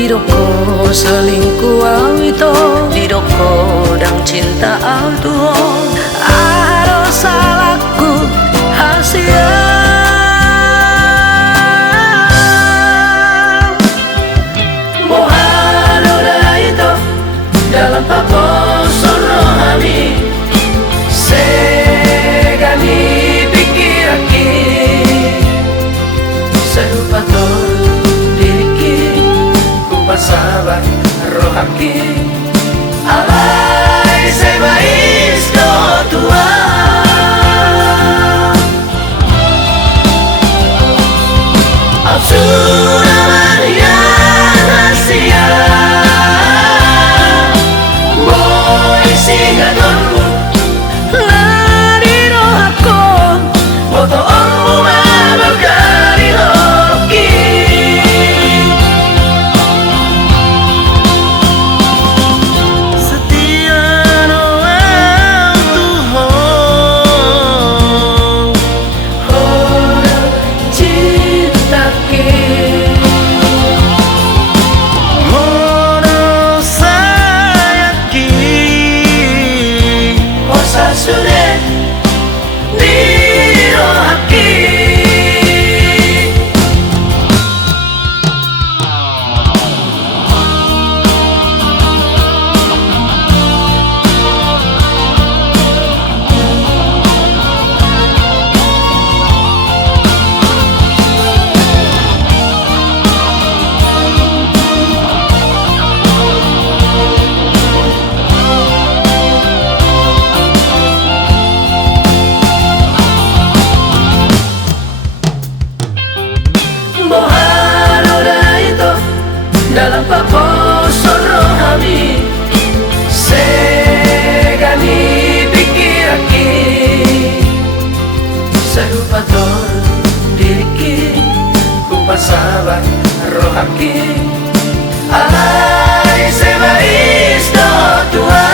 Didoko selingkuh awito, didoko dan cinta altuo. Aro salahku hasil mohano daito dalam pakoson rohani segani pikiraki serupaton sahabat rohaki alai sebais do tua absurda maria rahasia boy singadonmu lari rohako foto onmu mabalgari rohki sudah dirohaki. Dalam pakoson rohani segani pikiraki serupaton diriki kupas sahabat rohaki alai sebais do tua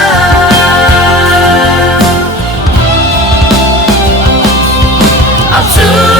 absurd